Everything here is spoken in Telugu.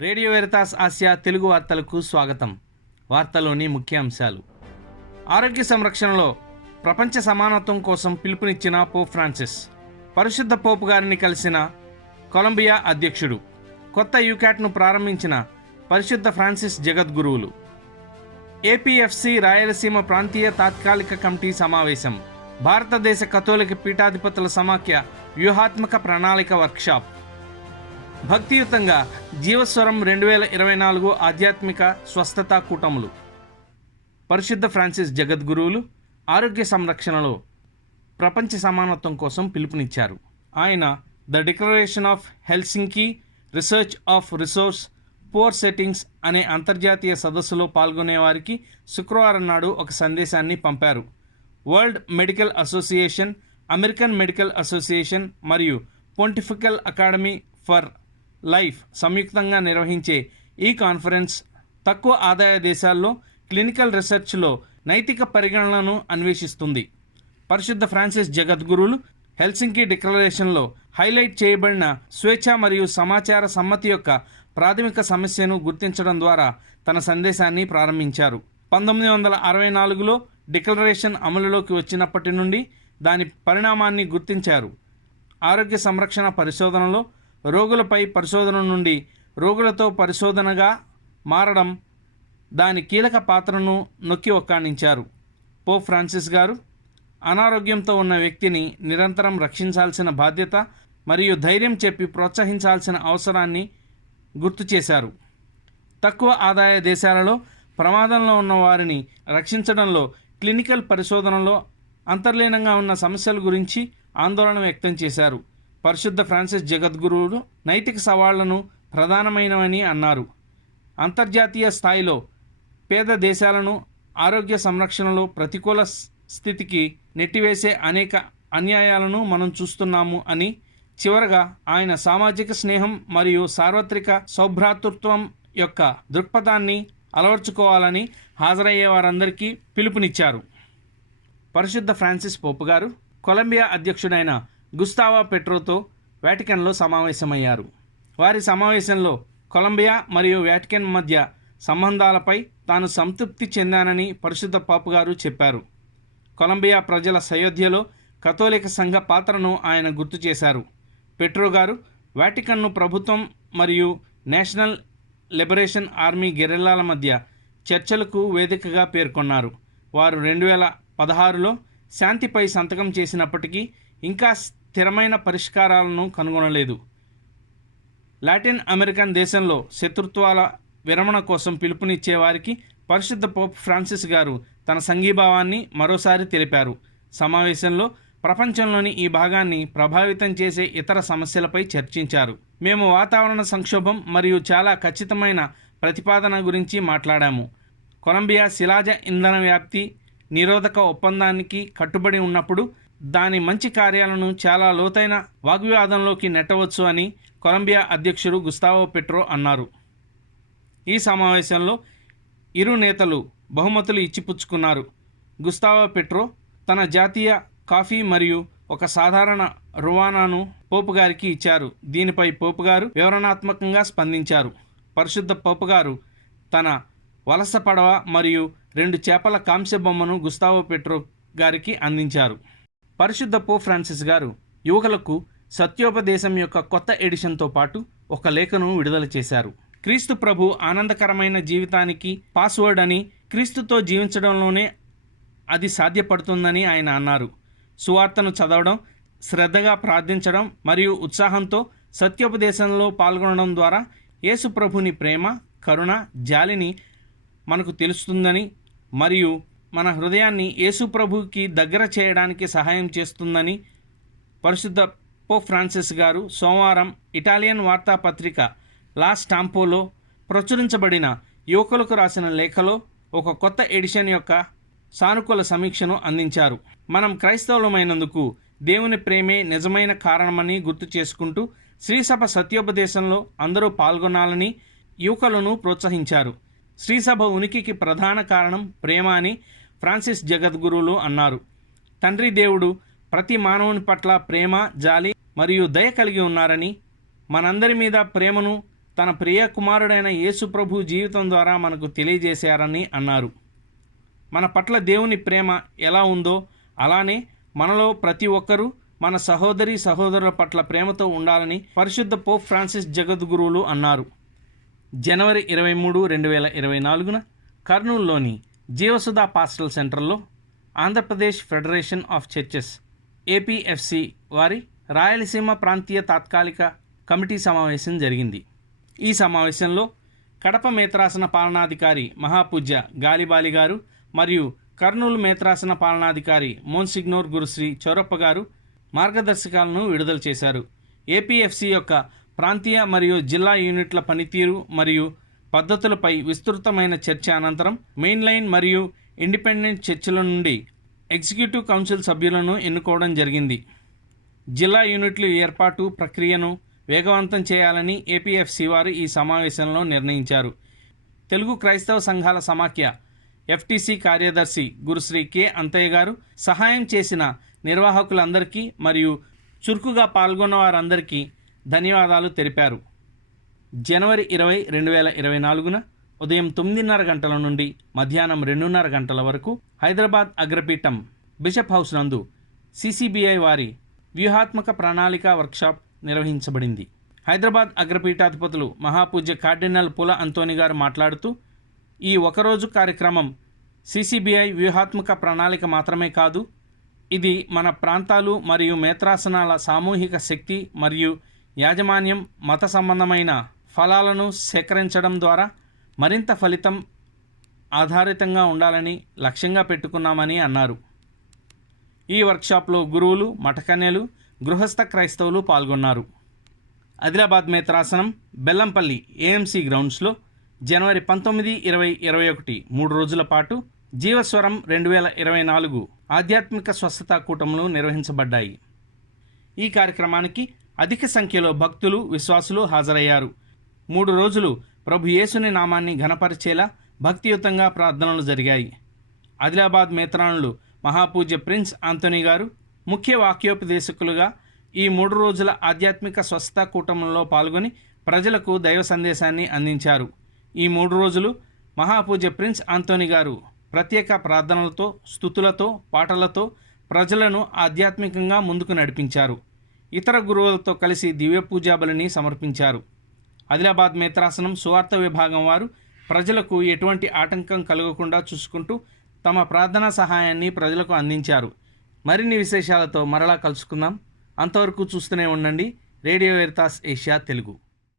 రేడియో వెరితాస్ ఆసియా తెలుగు వార్తలకు స్వాగతం. వార్తలోని ముఖ్యాంశాలు. ఆరోగ్య సంరక్షణలో ప్రపంచ సమానత్వం కోసం పిలుపునిచ్చిన పోప్ ఫ్రాన్సిస్. పరిశుద్ధ పోపు గారిని కలిసిన కొలంబియా అధ్యక్షుడు. కొత్త యూకాట్ను ప్రారంభించిన పరిశుద్ధ ఫ్రాన్సిస్ జగద్గురువులు. ఏపీఎఫ్సి రాయలసీమ ప్రాంతీయ తాత్కాలిక కమిటీ సమావేశం. భారతదేశ కథోలిక పీఠాధిపతుల సమాఖ్య వ్యూహాత్మక ప్రణాళిక వర్క్షాప్. భక్తియుతంగా జీవస్వరం రెండు వేల ఇరవై నాలుగు ఆధ్యాత్మిక స్వస్థత కూటములు. పరిశుద్ధ ఫ్రాన్సిస్ జగద్గురువులు ఆరోగ్య సంరక్షణలో ప్రపంచ సమానత్వం కోసం పిలుపునిచ్చారు. ఆయన the declaration of Helsinki research of resource poor settings అనే అంతర్జాతీయ సదస్సులో పాల్గొనే వారికి శుక్రవారం నాడు ఒక సందేశాన్ని పంపారు. World Medical Association American Medical Association మరియు పొంటిఫికల్ అకాడమీ ఫర్ లైఫ్ సంయుక్తంగా నిర్వహించే ఈ కాన్ఫరెన్స్ తక్కువ ఆదాయ దేశాల్లో క్లినికల్ రీసెర్చ్లో నైతిక పరిగణనలను అన్వేషిస్తుంది. పరిశుద్ధ ఫ్రాన్సిస్ జగద్గురులు హెల్సింకి డిక్లరేషన్లో హైలైట్ చేయబడిన స్వేచ్ఛ మరియు సమాచార సమ్మతి యొక్క ప్రాథమిక సమస్యను గుర్తించడం ద్వారా తన సందేశాన్ని ప్రారంభించారు. పంతొమ్మిది వందల అరవై నాలుగులో డిక్లరేషన్ అమలులోకి వచ్చినప్పటి నుండి దాని పరిణామాన్ని గుర్తించారు. ఆరోగ్య సంరక్షణ పరిశోధనలో రోగులపై పరిశోధన నుండి రోగులతో పరిశోధనగా మారడం దాని కీలక పాత్రను నొక్కి ఒక్కాణించారు. పోప్ ఫ్రాన్సిస్ గారు అనారోగ్యంతో ఉన్న వ్యక్తిని నిరంతరం రక్షించాల్సిన బాధ్యత మరియు ధైర్యం చెప్పి ప్రోత్సహించాల్సిన అవసరాన్ని గుర్తు చేశారు. తక్కువ ఆదాయ దేశాలలో ప్రమాదంలో ఉన్న వారిని రక్షించడంలో క్లినికల్ పరిశోధనలో అంతర్లీనంగా ఉన్న సమస్యల గురించి ఆందోళన వ్యక్తం చేశారు. పరిశుద్ధ ఫ్రాన్సిస్ జగద్గురువులు నైతిక సవాళ్ళను ప్రధానమైనవని అన్నారు. అంతర్జాతీయ స్థాయిలో పేద దేశాలను ఆరోగ్య సంరక్షణలో ప్రతికూల స్థితికి నెట్టివేసే అనేక అన్యాయాలను మనం చూస్తున్నాము అని చివరగా ఆయన సామాజిక స్నేహం మరియు సార్వత్రిక సౌభ్రాతృత్వం యొక్క దృక్పథాన్ని అలవర్చుకోవాలని హాజరయ్యే వారందరికీ పిలుపునిచ్చారు. పరిశుద్ధ ఫ్రాన్సిస్ పోపు గారు కొలంబియా అధ్యక్షుడైన గుస్తావా పెట్రోతో వాటికన్లో సమావేశమయ్యారు. వారి సమావేశంలో కొలంబియా మరియు వాటికన్ మధ్య సంబంధాలపై తాను సంతృప్తి చెందానని పరిశుద్ధ పాపు గారు చెప్పారు. కొలంబియా ప్రజల సయోధ్యలో కథోలిక సంఘ పాత్రను ఆయన గుర్తు చేశారు. పెట్రో గారు వాటికన్ను ప్రభుత్వం మరియు నేషనల్ లిబరేషన్ ఆర్మీ గెరిల్లాల మధ్య చర్చలకు వేదికగా పేర్కొన్నారు. వారు రెండు వేల పదహారులో శాంతిపై సంతకం చేసినప్పటికీ ఇంకా స్థిరమైన పరిష్కారాలను కనుగొనలేదు. లాటిన్ అమెరికన్ దేశంలో శత్రుత్వాల విరమణ కోసం పిలుపునిచ్చేవారికి పరిశుద్ధ పోప్ ఫ్రాన్సిస్ గారు తన సంఘీభావాన్ని మరోసారి తెలిపారు. సమావేశంలో ప్రపంచంలోని ఈ భాగాన్ని ప్రభావితం చేసే ఇతర సమస్యలపై చర్చించారు. మేము వాతావరణ సంక్షోభం మరియు చాలా ఖచ్చితమైన ప్రతిపాదన గురించి మాట్లాడాము. కొలంబియా శిలాజ ఇంధన వ్యాప్తి నిరోధక ఒప్పందానికి కట్టుబడి ఉన్నప్పుడు దాని మంచి కార్యాలను చాలా లోతైన వాగ్వివాదంలోకి నెట్టవచ్చు అని కొలంబియా అధ్యక్షుడు గుస్తావో పెట్రో అన్నారు. ఈ సమావేశంలో ఇరు నేతలు బహుమతులు ఇచ్చిపుచ్చుకున్నారు. గుస్తావో పెట్రో తన జాతీయ కాఫీ మరియు ఒక సాధారణ రువానాను పోపు గారికి ఇచ్చారు. దీనిపై పోపు గారు వివరణాత్మకంగా స్పందించారు. పరిశుద్ధ పోపు గారు తన వలస పడవ మరియు రెండు చేపల కాంస్య బొమ్మను గుస్తావో పెట్రో గారికి అందించారు. పరిశుద్ధ పో ఫ్రాన్సిస్ గారు యువకులకు సత్యోపదేశం యొక్క కొత్త ఎడిషన్తో పాటు ఒక లేఖను విడుదల చేశారు. క్రీస్తు ప్రభు ఆనందకరమైన జీవితానికి పాస్వర్డ్ అని క్రీస్తుతో జీవించడంలోనే అది సాధ్యపడుతుందని ఆయన అన్నారు. సువార్తను చదవడం శ్రద్ధగా ప్రార్థించడం మరియు ఉత్సాహంతో సత్యోపదేశంలో పాల్గొనడం ద్వారా యేసు ప్రభుని ప్రేమ కరుణ జాలిని మనకు తెలుస్తుందని మరియు మన హృదయాన్ని యేసు ప్రభుకి దగ్గర చేయడానికి సహాయం చేస్తుందని పరిశుద్ధ పో ఫ్రాన్సిస్ గారు సోమవారం ఇటాలియన్ వార్తాపత్రిక లా స్టాంపోలో ప్రచురించబడిన యువకులకు రాసిన లేఖలో ఒక కొత్త ఎడిషన్ యొక్క సానుకూల సమీక్షను అందించారు. మనం క్రైస్తవులమైనందుకు దేవుని ప్రేమే నిజమైన కారణమని గుర్తు చేసుకుంటూ శ్రీసభ సత్యోపదేశంలో అందరూ పాల్గొనాలని యువకులను ప్రోత్సహించారు. శ్రీసభ ఉనికికి ప్రధాన కారణం ప్రేమ అని ఫ్రాన్సిస్ జగద్గురువులు అన్నారు. తండ్రి దేవుడు ప్రతి మానవుని పట్ల ప్రేమ జాలి మరియు దయ కలిగి ఉన్నారని మనందరి మీద ప్రేమను తన ప్రియ కుమారుడైన యేసు ప్రభు జీవితం ద్వారా మనకు తెలియజేశారని అన్నారు. మన పట్ల దేవుని ప్రేమ ఎలా ఉందో అలానే మనలో ప్రతి ఒక్కరూ మన సహోదరి సహోదరుల పట్ల ప్రేమతో ఉండాలని పరిశుద్ధ పోప్ ఫ్రాన్సిస్ జగద్గురువులు అన్నారు. జనవరి ఇరవై మూడు రెండు వేల ఇరవై నాలుగున కర్నూలులోని జీవసుధా పాస్టల్ సెంటర్లో Andhra Pradesh federation of churches APFC వారి రాయలసీమ ప్రాంతీయ తాత్కాలిక కమిటీ సమావేశం జరిగింది. ఈ సమావేశంలో కడప మేత్రాసన పాలనాధికారి మహాపూజ్య గాలిబాలి గారు మరియు కర్నూలు మేత్రాసన పాలనాధికారి మోన్సిగ్నోర్ గురుశ్రీ చౌరప్ప గారు మార్గదర్శకాలను విడుదల చేశారు. ఏపీఎఫ్సి యొక్క ప్రాంతీయ మరియు జిల్లా యూనిట్ల పనితీరు మరియు పద్ధతులపై విస్తృతమైన చర్చ అనంతరం మెయిన్ లైన్ మరియు ఇండిపెండెంట్ చర్చిల నుండి ఎగ్జిక్యూటివ్ కౌన్సిల్ సభ్యులను ఎన్నుకోవడం జరిగింది. జిల్లా యూనిట్లు ఏర్పాటు ప్రక్రియను వేగవంతం చేయాలని ఏపీఎఫ్సి వారు ఈ సమావేశంలో నిర్ణయించారు. తెలుగు క్రైస్తవ సంఘాల సమాఖ్య ఎఫ్టీసీ కార్యదర్శి గురుశ్రీ కె. అంతయ్య గారు సహాయం చేసిన నిర్వాహకులందరికీ మరియు చురుకుగా పాల్గొన్న వారందరికీ ధన్యవాదాలు తెలిపారు. జనవరి ఇరవై రెండు వేల ఇరవై నాలుగున ఉదయం తొమ్మిదిన్నర గంటల నుండి మధ్యాహ్నం రెండున్నర గంటల వరకు హైదరాబాద్ అగ్రపీఠం బిషప్ హౌస్ నందు సిసిబిఐ వారి వ్యూహాత్మక ప్రణాళిక వర్క్షాప్ నిర్వహించబడింది. హైదరాబాద్ అగ్రపీఠాధిపతులు మహాపూజ్య కార్డినల్ పుల అంతోని గారు మాట్లాడుతూ ఈ ఒకరోజు కార్యక్రమం సిసిబిఐ వ్యూహాత్మక ప్రణాళిక మాత్రమే కాదు ఇది మన ప్రాంతాలు మరియు మేత్రాసనాల సామూహిక శక్తి మరియు యాజమాన్యం మత సంబంధమైన ఫలాలను సేకరించడం ద్వారా మరింత ఫలితం ఆధారితంగా ఉండాలని లక్ష్యంగా పెట్టుకున్నామని అన్నారు. ఈ వర్క్షాప్లో గురువులు మఠకన్యలు గృహస్థ క్రైస్తవులు పాల్గొన్నారు. ఆదిలాబాద్ మేత్రాసనం బెల్లంపల్లి ఏఎంసీ గ్రౌండ్స్లో జనవరి పంతొమ్మిది ఇరవై ఇరవై ఒకటి మూడు రోజుల పాటు జీవస్వరం రెండు వేల ఇరవై నాలుగు ఆధ్యాత్మిక స్వస్థతా కూటములు నిర్వహించబడ్డాయి. ఈ కార్యక్రమానికి అధిక సంఖ్యలో భక్తులు విశ్వాసులు హాజరయ్యారు. మూడు రోజులు ప్రభు యేసుని నామాన్ని ఘనపరిచేలా భక్తియుతంగా ప్రార్థనలు జరిగాయి. ఆదిలాబాద్ మేత్రానులు మహాపూజ్య ప్రిన్స్ ఆంటోనీ గారు ముఖ్య వాక్యోపదేశకులుగా ఈ మూడు రోజుల ఆధ్యాత్మిక స్వస్థత కూటములలో పాల్గొని ప్రజలకు దైవ సందేశాన్ని అందించారు. ఈ మూడు రోజులు మహాపూజ్య ప్రిన్స్ ఆంటోనీ గారు ప్రత్యేక ప్రార్థనలతో స్థుతులతో పాటలతో ప్రజలను ఆధ్యాత్మికంగా ముందుకు నడిపించారు. ఇతర గురువులతో కలిసి దివ్య పూజాబలిని సమర్పించారు. ఆదిలాబాద్ మేత్రాసనం సువార్త విభాగం వారు ప్రజలకు ఎటువంటి ఆటంకం కలగకుండా చూసుకుంటూ తమ ప్రార్థనా సహాయాన్ని ప్రజలకు అందించారు. మరిన్ని విశేషాలతో మరలా కలుసుకుందాం. అంతవరకు చూస్తూనే ఉండండి. Radio Veritas Asia Telugu.